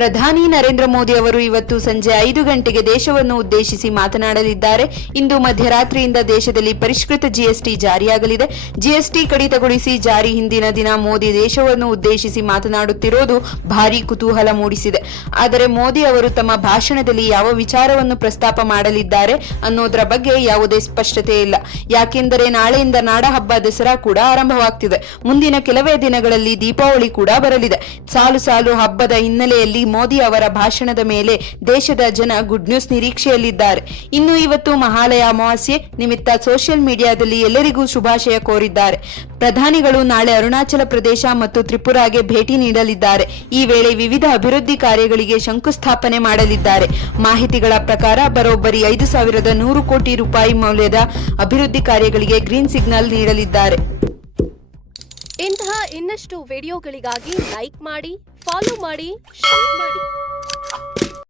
ಪ್ರಧಾನಿ ನರೇಂದ್ರ ಮೋದಿ ಅವರು ಇವತ್ತು ಸಂಜೆ ಐದು ಗಂಟೆಗೆ ದೇಶವನ್ನು ಉದ್ದೇಶಿಸಿ ಮಾತನಾಡಲಿದ್ದಾರೆ. ಇಂದು ಮಧ್ಯರಾತ್ರಿಯಿಂದ ದೇಶದಲ್ಲಿ ಪರಿಷ್ಕೃತ ಜಿಎಸ್ಟಿ ಜಾರಿಯಾಗಲಿದೆ. ಜಿಎಸ್ಟಿ ಕಡಿತಗೊಳಿಸಿ ಜಾರಿ ಹಿಂದಿನ ದಿನ ಮೋದಿ ದೇಶವನ್ನು ಉದ್ದೇಶಿಸಿ ಮಾತನಾಡುತ್ತಿರೋದು ಭಾರಿ ಕುತೂಹಲ ಮೂಡಿಸಿದೆ. ಆದರೆ ಮೋದಿ ಅವರು ತಮ್ಮ ಭಾಷಣದಲ್ಲಿ ಯಾವ ವಿಚಾರವನ್ನು ಪ್ರಸ್ತಾಪ ಮಾಡಲಿದ್ದಾರೆ ಅನ್ನೋದರ ಬಗ್ಗೆ ಯಾವುದೇ ಸ್ಪಷ್ಟತೆ ಇಲ್ಲ. ಯಾಕೆಂದರೆ ನಾಳೆಯಿಂದ ನಾಡಹಬ್ಬ ದಸರಾ ಕೂಡ ಆರಂಭವಾಗ್ತಿದೆ. ಮುಂದಿನ ಕೆಲವೇ ದಿನಗಳಲ್ಲಿ ದೀಪಾವಳಿ ಕೂಡ ಬರಲಿದೆ. ಸಾಲು ಸಾಲು ಹಬ್ಬದ ಹಿನ್ನೆಲೆಯಲ್ಲಿ ಮೋದಿ ಅವರ ಭಾಷಣದ ಮೇಲೆ ದೇಶದ ಜನ ಗುಡ್ ನ್ಯೂಸ್ ನಿರೀಕ್ಷೆಯಲ್ಲಿದ್ದಾರೆ. ಇನ್ನು ಇವತ್ತು ಮಹಾಲಯ ಅಮಾವಾಸ್ಯೆ ನಿಮಿತ್ತ ಸೋಷಿಯಲ್ ಮೀಡಿಯಾದಲ್ಲಿ ಎಲ್ಲರಿಗೂ ಶುಭಾಶಯ ಕೋರಿದ್ದಾರೆ. ಪ್ರಧಾನಿಗಳು ನಾಳೆ ಅರುಣಾಚಲ ಪ್ರದೇಶ ಮತ್ತು ತ್ರಿಪುರಾಗೆ ಭೇಟಿ ನೀಡಲಿದ್ದಾರೆ. ಈ ವೇಳೆ ವಿವಿಧ ಅಭಿವೃದ್ಧಿ ಕಾರ್ಯಗಳಿಗೆ ಶಂಕುಸ್ಥಾಪನೆ ಮಾಡಲಿದ್ದಾರೆ. ಮಾಹಿತಿಗಳ ಪ್ರಕಾರ ಬರೋಬ್ಬರಿ ಐದು ಸಾವಿರದ ನೂರು ಕೋಟಿ ರೂಪಾಯಿ ಮೌಲ್ಯದ ಅಭಿವೃದ್ಧಿ ಕಾರ್ಯಗಳಿಗೆ ಗ್ರೀನ್ ಸಿಗ್ನಲ್ ನೀಡಲಿದ್ದಾರೆ. ಇಂತಹ ಇನ್ನಷ್ಟು ವಿಡಿಯೋಗಳಿಗಾಗಿ ಲೈಕ್ ಮಾಡಿ ಫಾಲೋ ಮಾಡಿ ಶೇರ್ ಮಾಡಿ.